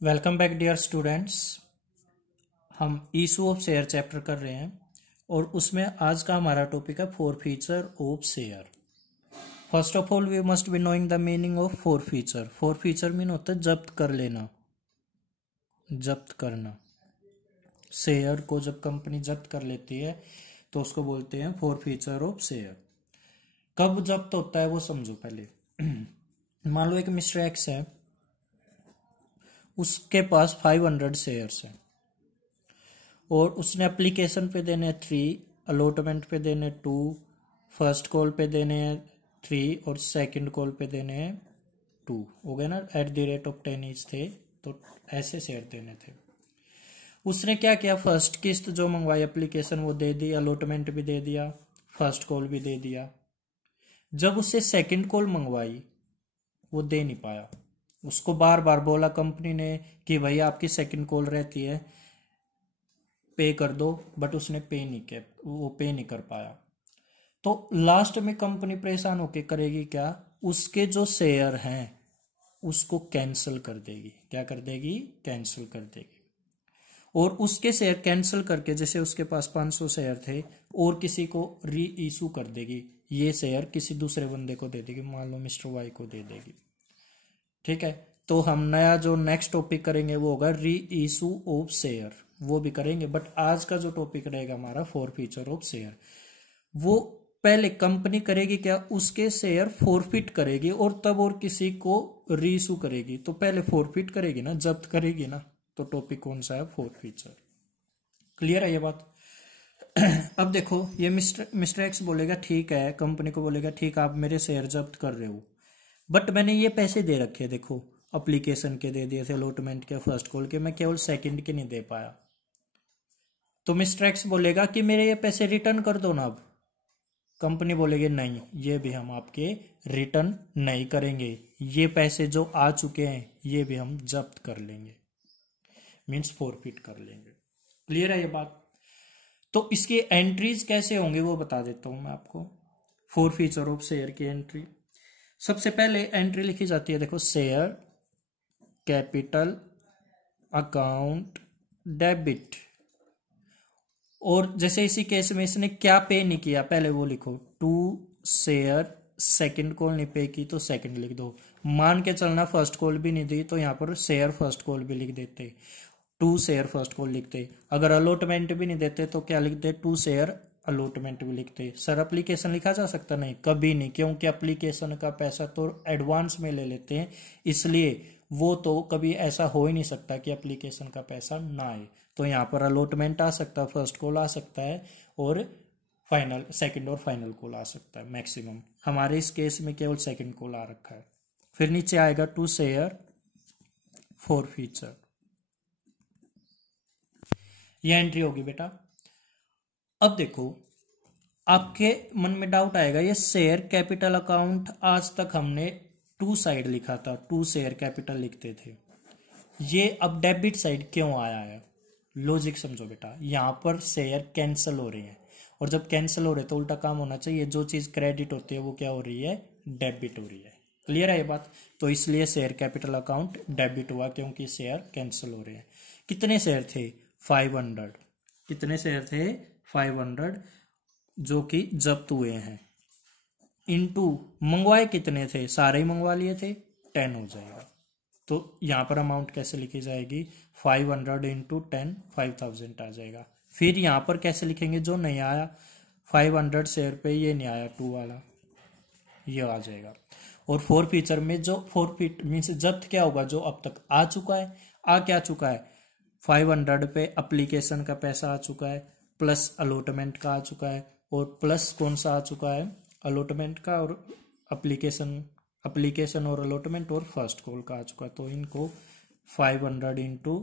Welcome back dear students. हम issue of share chapter कर रहे हैं और उसमें आज का हमारा टॉपिक है forfeiture of share. First of all we must be knowing the meaning of forfeiture. Forfeiture mean होता है जब्त कर लेना, जब्त करना। शेयर को जब कंपनी जब्त कर लेती है तो उसको बोलते हैं फोर फीचर ऑफ शेयर। कब जब्त होता है वो समझो पहले। मान लो एक मिस्टर एक्स है, उसके पास 500 शेयर्स हैं और उसने एप्लीकेशन पे देने 3, अलॉटमेंट पे देने 2, फर्स्ट कॉल पे देने 3 और सेकंड कॉल पे देने 2। हो गए ना, at the rate of 10 each थे, तो ऐसे शेयर देने थे। उसने क्या किया, फर्स्ट किस्त जो मंगवाई एप्लीकेशन वो दे दी, अलॉटमेंट भी दे दिया, फर्स्ट कॉल भी दे दिया। जब उससे सेकंड कॉल मंगवाई वो दे नहीं पाया। उसको बार बार बोला कंपनी ने कि भाई आपकी सेकंड कॉल रहती है, पे कर दो, बट उसने पे नहीं किया, वो पे नहीं कर पाया। तो लास्ट में कंपनी परेशान होके करेगी क्या, उसके जो शेयर हैं उसको कैंसिल कर देगी। क्या कर देगी? कैंसिल कर देगी। और उसके शेयर कैंसिल करके, जैसे उसके पास 500 शेयर थे और किसी को री इशू कर देगी, ये शेयर किसी दूसरे बंदे को दे देगी, मान लो मिस्टर वाई को दे देगी। ठीक है, तो हम नया जो नेक्स्ट टॉपिक करेंगे वो होगा री इशू ऑफ शेयर, वो भी करेंगे। बट आज का जो टॉपिक रहेगा हमारा फोर फीचर ऑफ शेयर। वो पहले कंपनी करेगी क्या, उसके शेयर फॉरफिट करेगी और तब और किसी को री इशू करेगी। तो पहले फॉरफिट करेगी ना, जब्त करेगी ना। तो टॉपिक कौन सा है? Four feature. क्लियर है ये बात? अब देखो, ये मिस्टर एक्स बोलेगा ठीक है, कंपनी को बोलेगा ठीक है आप मेरे शेयर जब्त कर रहे हो, बट मैंने ये पैसे दे रखे, देखो एप्लीकेशन के दे दिए थे, अलॉटमेंट के, फर्स्ट कॉल के, मैं केवल सेकंड के नहीं दे पाया। तो मिस्टर एक्स बोलेगा कि मेरे ये पैसे रिटर्न कर दो ना। अब कंपनी बोलेगी नहीं, ये भी हम आपके रिटर्न नहीं करेंगे, ये पैसे जो आ चुके हैं ये भी हम जब्त कर लेंगे, मीन्स फॉरफिट कर लेंगे। क्लियर है ये बात? तो इसकी एंट्रीज कैसे होंगे वो बता देता हूं मैं आपको। फोर फीचर ऑफ शेयर की एंट्री, सबसे पहले एंट्री लिखी जाती है, देखो शेयर कैपिटल अकाउंट डेबिट। और जैसे इसी केस में इसने क्या पे नहीं किया पहले वो लिखो, टू शेयर सेकंड कॉल नहीं पे की तो सेकंड लिख दो। मान के चलना फर्स्ट कॉल भी नहीं दी तो यहाँ पर शेयर फर्स्ट कॉल भी लिख देते, टू शेयर फर्स्ट कॉल लिखते। अगर अलॉटमेंट भी नहीं देते तो क्या लिखते, टू शेयर अलॉटमेंट भी लिखते। सर एप्लीकेशन लिखा जा सकता? नहीं, कभी नहीं, क्योंकि एप्लीकेशन का पैसा तो एडवांस में ले लेते हैं, इसलिए वो तो कभी ऐसा हो ही नहीं सकता कि एप्लीकेशन का पैसा ना आए। तो यहाँ पर अलॉटमेंट आ सकता है, फर्स्ट कॉल आ सकता है और फाइनल, सेकंड और फाइनल कॉल आ सकता है मैक्सिमम। हमारे इस केस में केवल सेकंड कॉल आ रखा है। फिर नीचे आएगा टू शेयर फोर फीचर, ये एंट्री होगी बेटा। अब देखो, आपके मन में डाउट आएगा, ये शेयर कैपिटल अकाउंट आज तक हमने टू साइड लिखा था, टू शेयर कैपिटल लिखते थे, ये अब डेबिट साइड क्यों आया है? लॉजिक समझो बेटा, यहां पर शेयर कैंसिल हो रहे हैं और जब कैंसिल हो रहे तो उल्टा काम होना चाहिए, जो चीज क्रेडिट होती है वो क्या हो रही है? डेबिट हो रही है। क्लियर है ये बात? तो इसलिए शेयर कैपिटल अकाउंट डेबिट हुआ, क्योंकि शेयर कैंसिल हो रहे हैं। कितने शेयर थे? 500। कितने शेयर थे? 500, जो कि जब्त हुए हैं। इनटू मंगवाए कितने थे? सारे ही मंगवा लिए थे, 10 हो जाएगा। तो यहां पर अमाउंट कैसे लिखी जाएगी? 500 इंटू 10, 5000 आ जाएगा। फिर यहां पर कैसे लिखेंगे? जो नहीं आया 500 शेयर पे, ये नहीं आया 2 वाला, ये आ जाएगा। और फोर फीचर में जो फॉरफिट मीन्स जब्त क्या होगा? जो अब तक आ चुका है। आ क्या चुका है? 500 पे एप्लीकेशन का पैसा आ चुका है, प्लस अलॉटमेंट का आ चुका है, और प्लस कौन सा आ चुका है? अलॉटमेंट का और एप्लीकेशन और अलॉटमेंट और फर्स्ट कॉल का आ चुका है। तो इनको 500 इंटू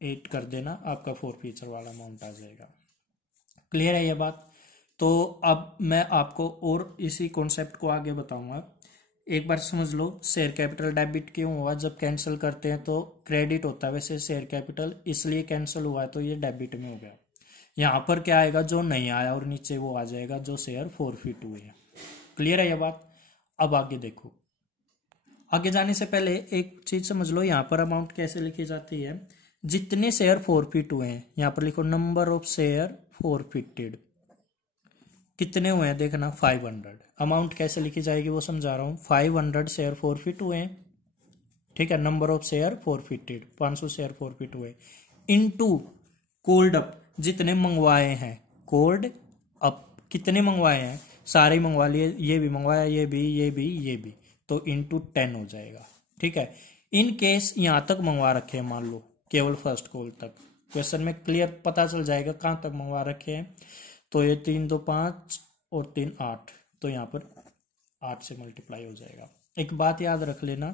8 कर देना, आपका फोर फीचर वाला अमाउंट आ जाएगा। क्लियर है ये बात? तो अब मैं आपको और इसी कॉन्सेप्ट को आगे बताऊंगा। एक बार समझ लो, शेयर कैपिटल डेबिट क्यों हुआ? जब कैंसिल करते हैं तो क्रेडिट होता है, वैसे शेयर कैपिटल इसलिए कैंसिल हुआ है तो ये डेबिट में हो गया। यहाँ पर क्या आएगा? जो नहीं आया, और नीचे वो आ जाएगा जो शेयर फॉरफिट हुए हैं। क्लियर है ये बात? अब आगे देखो, आगे जाने से पहले एक चीज समझ लो, यहाँ पर अमाउंट कैसे लिखी जाती है। जितने शेयर फॉरफिट हुए हैं, यहाँ पर लिखो नंबर ऑफ शेयर फॉरफिटेड, कितने हुए हैं देखना 500। अमाउंट कैसे लिखी जाएगी वो समझा रहा हूं। 500 शेयर फॉरफिट हुए हैं, ठीक है। Number of share forfeited 500 share forfeit हुए, इनटू कोल्ड अप, जितने मंगवाए हैं। कोल्ड अप कितने मंगवाए हैं, सारे मंगवा लिए, ये भी मंगवाया, ये भी, ये भी, ये भी, तो इनटू 10 हो जाएगा, ठीक है। इन केस यहां तक मंगवा रखे हैं, मान लो केवल फर्स्ट कॉल तक, क्वेश्चन में क्लियर पता चल जाएगा कहां तक मंगवा रखे हैं। तो ये 3 2 5 और 3 8, तो यहाँ पर 8 से मल्टीप्लाई हो जाएगा। एक बात याद रख लेना,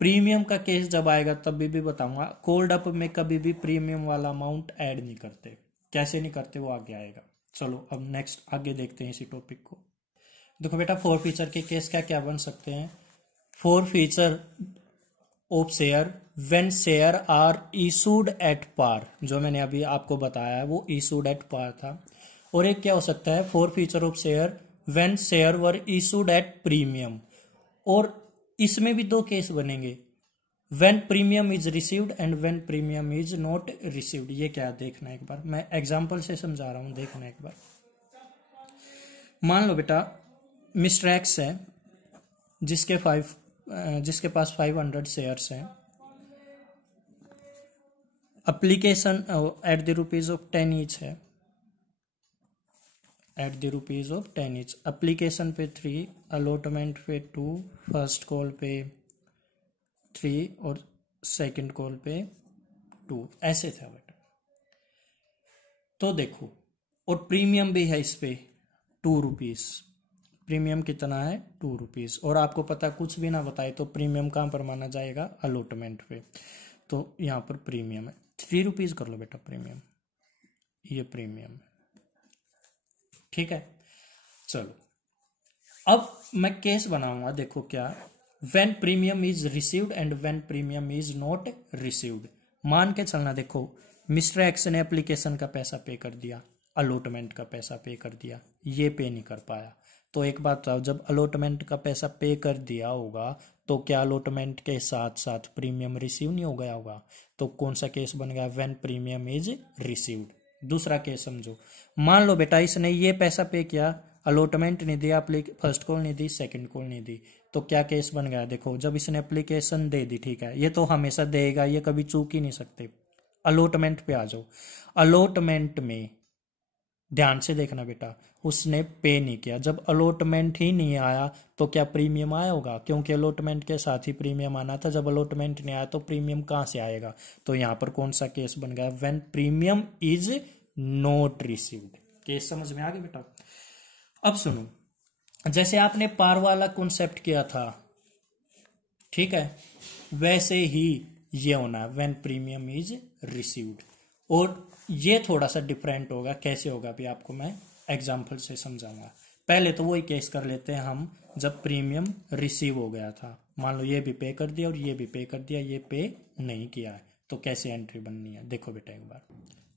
प्रीमियम का केस जब आएगा तब भी बताऊंगा, कोल्ड अप में कभी भी प्रीमियम वाला अमाउंट ऐड नहीं करते। कैसे नहीं करते वो आगे आएगा। चलो अब नेक्स्ट आगे देखते हैं इसी टॉपिक को। देखो बेटा, फोर फीचर के केस क्या क्या बन सकते हैं। Forfeiture of share when share are issued at par, जो मैंने अभी आपको बताया है वो इशूड एट पार था। और एक क्या हो सकता है, forfeiture of share when share were issued at premium, और इसमें भी दो केस बनेंगे, when premium is received and when premium is not received. ये क्या देखना एक बार, मैं एग्जांपल से समझा रहा हूं, देखना एक बार। मान लो बेटा मिस्टर एक्स है, जिसके पास 500 शेयर्स हैं, application at the rupees of 10 each है, at the rupees of 10 each. Application पे 3, अलॉटमेंट पे 2, फर्स्ट कॉल पे 3 और सेकंड कॉल पे 2, ऐसे था बेटा। तो देखो, और प्रीमियम भी है इस पे 2 रुपीज, प्रीमियम कितना है 2 रुपीज। और आपको पता कुछ भी ना बताए तो प्रीमियम कहां पर माना जाएगा, अलॉटमेंट पे। तो यहां पर प्रीमियम है 3 रुपीज, कर लो बेटा प्रीमियम, ये प्रीमियम है, ठीक है। चलो अब मैं केस बनाऊंगा, देखो क्या, when premium is received and when premium is not received. मान के चलना, देखो मिस्टर एक्स ने एप्लीकेशन का पैसा पे कर दिया, अलॉटमेंट का पैसा पे कर दिया, ये पे नहीं कर पाया। तो एक बात बताओ, जब अलॉटमेंट का पैसा पे कर दिया होगा तो क्या अलॉटमेंट के साथ साथ प्रीमियम रिसीव नहीं हो गया होगा। तो कौन सा केस बन गया, व्हेन प्रीमियम इज रिसीव्ड। दूसरा केस समझो, मान लो बेटा इसने ये पैसा पे किया, अलॉटमेंट नहीं दिया, फर्स्ट कॉल नहीं दी, सेकंड कॉल नहीं दी, तो क्या केस बन गया। देखो जब इसने एप्लीकेशन दे दी, ठीक है, ये तो हमेशा देगा, ये कभी चूक ही नहीं सकते। अलॉटमेंट पे आ जाओ, अलॉटमेंट में ध्यान से देखना बेटा, उसने पे नहीं किया, जब अलॉटमेंट ही नहीं आया तो क्या प्रीमियम आया होगा, क्योंकि अलॉटमेंट के साथ ही प्रीमियम आना था। जब अलॉटमेंट नहीं आया तो प्रीमियम कहां से आएगा। तो यहां पर कौन सा केस बन गया, when premium is not received. Case समझ में आ गया बेटा। अब सुनो, जैसे आपने पार वाला कॉन्सेप्ट किया था, ठीक है, वैसे ही ये होना है व्हेन प्रीमियम इज रिसीव्ड। और ये थोड़ा सा डिफरेंट होगा, कैसे होगा अभी आपको मैं एग्जांपल से समझाऊंगा। पहले तो वही केस कर लेते हैं हम, जब प्रीमियम रिसीव हो गया था, मान लो ये भी पे कर दिया और ये भी पे कर दिया, ये पे नहीं किया है, तो कैसे एंट्री बननी है। देखो बेटा एक बार,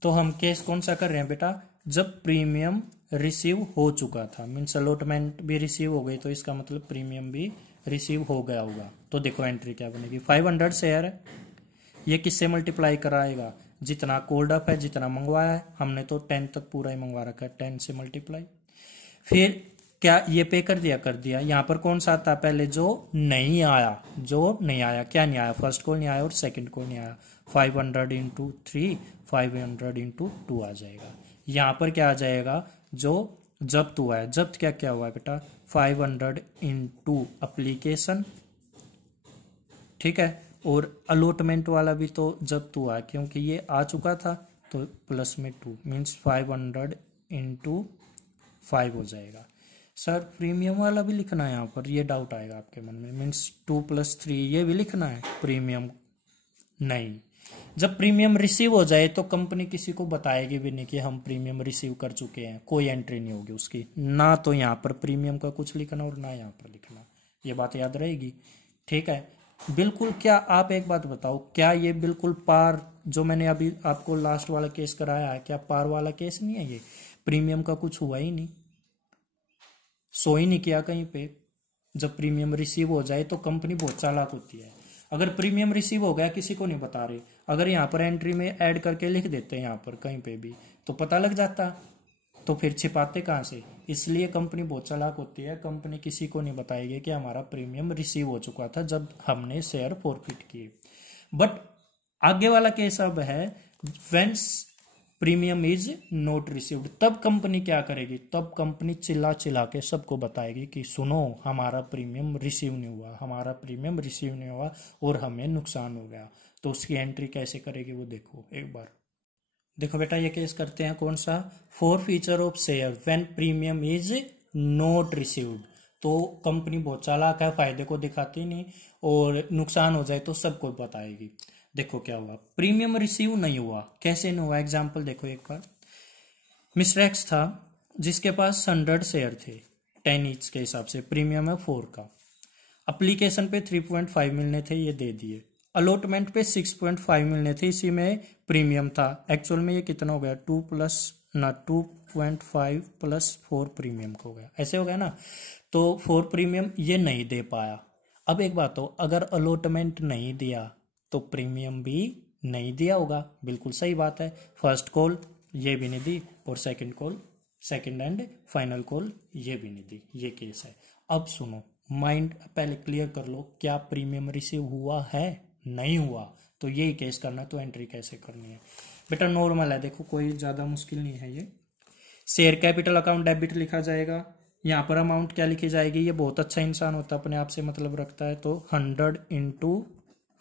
तो हम केस कौन सा कर रहे हैं बेटा, जब प्रीमियम रिसीव हो चुका था, मीन्स अलॉटमेंट भी रिसीव हो गई, तो इसका मतलब प्रीमियम भी रिसीव हो गया होगा। तो देखो एंट्री क्या बनेगी, 500 शेयर है, ये किससे मल्टीप्लाई कराएगा, जितना कोल्ड अप है, जितना मंगवाया है, हमने तो 10 तक पूरा ही मंगवा रखा है, 10 से मल्टीप्लाई। फिर क्या ये पे कर दिया। यहाँ पर कौन सा आता है, पहले जो नहीं आया, क्या नहीं आया, फर्स्ट कॉल नहीं आया और सेकंड कॉल नहीं आया, 500 इंटू 3, 500 इंटू 2 आ जाएगा। यहाँ पर क्या आ जाएगा, जो जब्त हुआ है, जब्त क्या क्या हुआ है बेटा, 500 इंटू अप्लीकेशन, ठीक है, और अलॉटमेंट वाला भी तो जब्त हुआ है क्योंकि ये आ चुका था, तो प्लस में 2, मीन्स 500 इंटू 5 हो जाएगा। सर प्रीमियम वाला भी लिखना है यहाँ पर, ये डाउट आएगा आपके मन में, मीन्स 2 + 3 ये भी लिखना है, प्रीमियम नहीं। जब प्रीमियम रिसीव हो जाए तो कंपनी किसी को बताएगी भी नहीं कि हम प्रीमियम रिसीव कर चुके हैं, कोई एंट्री नहीं होगी उसकी, ना तो यहाँ पर प्रीमियम का कुछ लिखना और ना यहाँ पर लिखना, ये बात याद रहेगी, ठीक है। बिल्कुल, क्या आप एक बात बताओ, क्या ये बिल्कुल पार, जो मैंने अभी आपको लास्ट वाला केस कराया है, क्या पार वाला केस नहीं है ये, प्रीमियम का कुछ हुआ ही नहीं, शो ही नहीं किया कहीं पे। जब प्रीमियम रिसीव हो जाए तो कंपनी बहुत चालाक होती है। अगर प्रीमियम रिसीव हो गया किसी को नहीं बता रहे, अगर यहाँ पर एंट्री में ऐड करके लिख देते हैं यहाँ पर कहीं पे भी तो पता लग जाता, तो फिर छिपाते कहाँ से। इसलिए कंपनी बहुत चालाक होती है, कंपनी किसी को नहीं बताएगी कि हमारा प्रीमियम रिसीव हो चुका था जब हमने शेयर फॉरफिट किए। बट आगे वाला केस अब है when premium is not received, तब कंपनी क्या करेगी, तब कंपनी चिल्ला चिल्ला के सबको बताएगी कि सुनो हमारा प्रीमियम रिसीव नहीं हुआ, हमारा प्रीमियम रिसीव नहीं हुआ और हमें नुकसान हो गया। तो उसकी एंट्री कैसे करेगी वो देखो एक बार। देखो बेटा ये केस करते हैं कौन सा, for feature of share when premium is not received. तो कंपनी बहुत चालाक है, फायदे को दिखाती नहीं और नुकसान हो जाए तो सबको बताएगी। देखो क्या हुआ, प्रीमियम रिसीव नहीं हुआ, कैसे नहीं हुआ, एग्जाम्पल देखो एक बार। मिस्टर एक्स था जिसके पास 100 शेयर थे 10 ईच के हिसाब से, प्रीमियम है 4 का, अप्लीकेशन पे 3.5 मिलने थे, ये दे दिए। अलॉटमेंट पे 6.5 मिलने थे, इसी में प्रीमियम था। एक्चुअल में ये कितना हो गया 2.5 प्लस 4 प्रीमियम को हो गया, ऐसे हो गया ना। तो 4 प्रीमियम ये नहीं दे पाया। अब एक बात हो, अगर अलॉटमेंट नहीं दिया तो प्रीमियम भी नहीं दिया होगा, बिल्कुल सही बात है। फर्स्ट कॉल ये भी नहीं दी और second call, second and final call ये भी नहीं दी, ये केस है। अब सुनो, माइंड पहले क्लियर कर लो, क्या प्रीमियम रिसीव हुआ है, नहीं हुआ, तो यही केस करना। तो एंट्री कैसे करनी है बेटा, नॉर्मल है, देखो कोई ज्यादा मुश्किल नहीं है। ये शेयर कैपिटल अकाउंट डेबिट लिखा जाएगा, यहाँ पर अमाउंट क्या लिखी जाएगी, ये बहुत अच्छा इंसान होता है, अपने आप से मतलब रखता है, तो 100 इंटू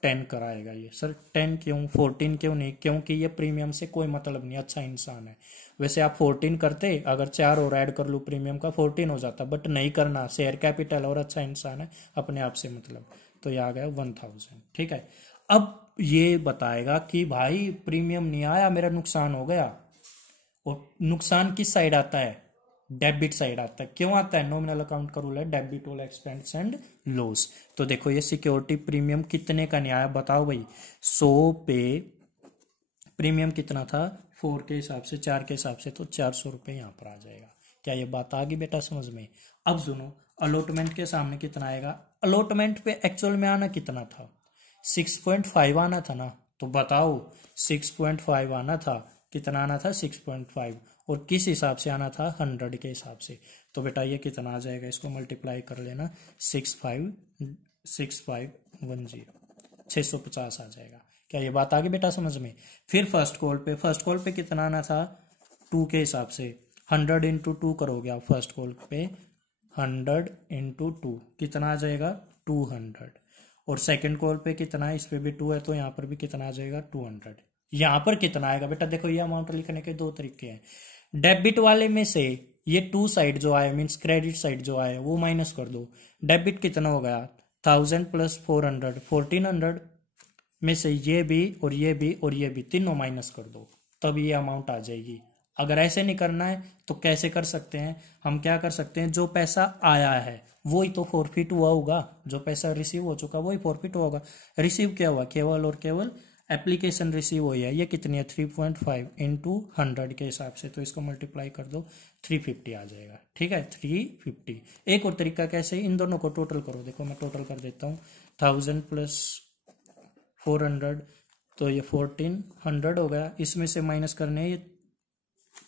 10 कराएगा ये। सर 10 क्यों, 14 क्यों नहीं, क्योंकि ये प्रीमियम से कोई मतलब नहीं, अच्छा इंसान है। वैसे आप 14 करते, अगर 4 और ऐड कर लूँ प्रीमियम का 14 हो जाता, बट नहीं करना, शेयर कैपिटल और अच्छा इंसान है, अपने आप से मतलब, तो ये आ गया 1000। ठीक है, अब ये बताएगा कि भाई प्रीमियम नहीं आया, मेरा नुकसान हो गया। और नुकसान किस साइड आता है, डेबिट साइड आता है। क्यों आता है, नॉमिनल अकाउंट का रूल है, debit all expense and loss. तो देखो ये सिक्योरिटी प्रीमियम कितने का नहीं आया, बताओ भाई। 100 पे प्रीमियम कितना था 4 के हिसाब से, 4 के हिसाब से, तो 400 रुपये यहाँ पर आ जाएगा। क्या ये बात आ गई बेटा समझ में। अब सुनो, अलॉटमेंट के सामने कितना आएगा, अलॉटमेंट पे एक्चुअल में आना कितना था, 6.5 आना था ना, तो बताओ 6.5 आना था, कितना आना था 6.5, और किस हिसाब से आना था 100 के हिसाब से। तो बेटा ये कितना आ जाएगा, इसको मल्टीप्लाई कर लेना, 6510 650 आ जाएगा। क्या ये बात आ गई बेटा समझ में। फिर फर्स्ट कॉल पे कितना आना था 2 के हिसाब से, 100 इंटू 2 करोगे आप फर्स्ट कॉल पे, 100 इंटू 2 कितना आ जाएगा 200। और सेकंड कॉल पे कितना है, इस पे भी 2 है, तो यहाँ पर भी कितना आ जाएगा 200। यहाँ पर कितना आएगा बेटा, देखो ये अमाउंट लिखने के 2 तरीके हैं। डेबिट वाले में से ये 2 साइड जो आए, मीन्स क्रेडिट साइड जो आए वो माइनस कर दो। डेबिट कितना हो गया 1000 प्लस 400 1400, में से ये भी और ये भी और ये भी तीनों माइनस कर दो, तब ये अमाउंट आ जाएगी। अगर ऐसे नहीं करना है तो कैसे कर सकते हैं, हम क्या कर सकते हैं, जो पैसा आया है वही तो फॉरफिट हुआ होगा, जो पैसा रिसीव हो चुका वही फॉरफिट हुआ होगा। रिसीव क्या हुआ, केवल और केवल एप्लीकेशन रिसीव हुई है, ये कितनी है 3.5 इंटू 100 के हिसाब से, तो इसको मल्टीप्लाई कर दो 350 आ जाएगा। ठीक है 350। एक और तरीका कैसे, इन दोनों को टोटल करो, देखो मैं टोटल कर देता हूँ, 1000 प्लस 400, तो ये 1400 हो गया। इसमें से माइनस करने ये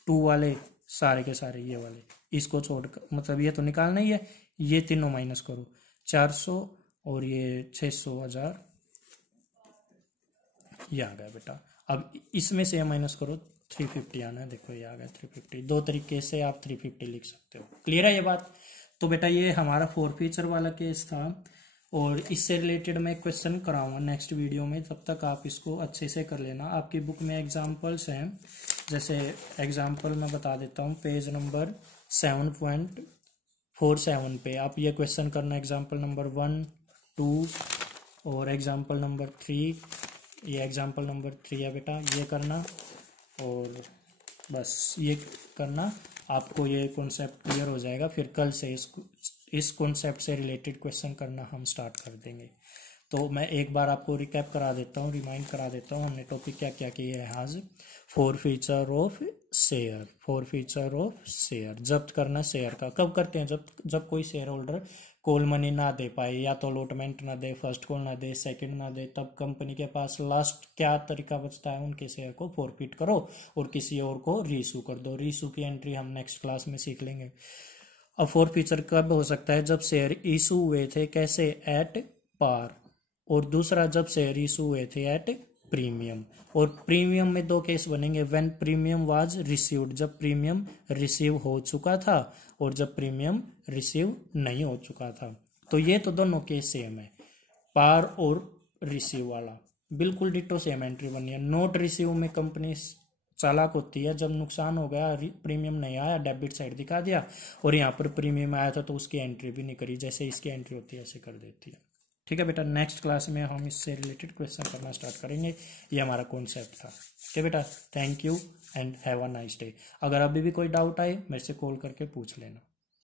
2 वाले सारे के सारे, ये वाले इसको छोड़कर, मतलब ये तो निकालना ही है, ये तीनों माइनस करो, 400 और ये 600 1000, ये आ गया बेटा। अब इसमें से माइनस करो 350 आना है, देखो ये आ गया 350। 2 तरीके से आप 350 लिख सकते हो, क्लियर है ये बात। तो बेटा ये हमारा 4 फीचर वाला केस था, और इससे रिलेटेड मैं क्वेश्चन कराऊंगा नेक्स्ट वीडियो में, तब तक आप इसको अच्छे से कर लेना। आपकी बुक में एग्जांपल्स हैं, जैसे एग्जांपल मैं बता देता हूँ, पेज नंबर 7.47 पे आप ये क्वेश्चन करना, एग्जांपल नंबर 1 2 और एग्जांपल नंबर 3, ये एग्जांपल नंबर 3 है बेटा, ये करना, और बस ये करना, आपको ये कॉन्सेप्ट क्लियर हो जाएगा। फिर कल से इस कॉन्सेप्ट से रिलेटेड क्वेश्चन करना हम स्टार्ट कर देंगे। तो मैं एक बार आपको रिकैप करा देता हूँ, रिमाइंड करा देता हूँ, हमने टॉपिक क्या क्या किए हैं आज। 4 feature of share, 4 feature of share, जब्त करना शेयर का कब करते हैं, जब कोई शेयर होल्डर कॉल मनी ना दे पाए, या तो अलॉटमेंट ना दे, फर्स्ट कॉल ना दे, सेकंड ना दे, तब कंपनी के पास लास्ट क्या तरीका बचता है, उनके शेयर को फॉरफिट करो और किसी और को रीइशू कर दो। रीइशू की एंट्री हम नेक्स्ट क्लास में सीख लेंगे। अब फॉरफीचर कब हो सकता है, जब शेयर इशू हुए थे कैसे, एट पार, और दूसरा जब शेयर इशू हुए थे एट प्रीमियम। और प्रीमियम में दो केस बनेंगे, व्हेन प्रीमियम वाज रिसीव्ड, जब प्रीमियम रिसीव हो चुका था, और जब प्रीमियम रिसीव नहीं हो चुका था। तो ये तो दोनों केस सेम है, पार और रिसीव वाला बिल्कुल डिटो सेम एंट्री बनी है। नोट रिसीव में कंपनी चालाक होती है, जब नुकसान हो गया, प्रीमियम नहीं आया, डेबिट साइड दिखा दिया, और यहाँ पर प्रीमियम आया था तो उसकी एंट्री भी नहीं करी, जैसे इसकी एंट्री होती है ऐसे कर देती है। ठीक है बेटा, नेक्स्ट क्लास में हम इससे रिलेटेड क्वेश्चन करना स्टार्ट करेंगे। ये हमारा कॉन्सेप्ट था। ठीक है बेटा, thank you and have a nice day. अगर अभी भी कोई डाउट आए मेरे से कॉल करके पूछ लेना।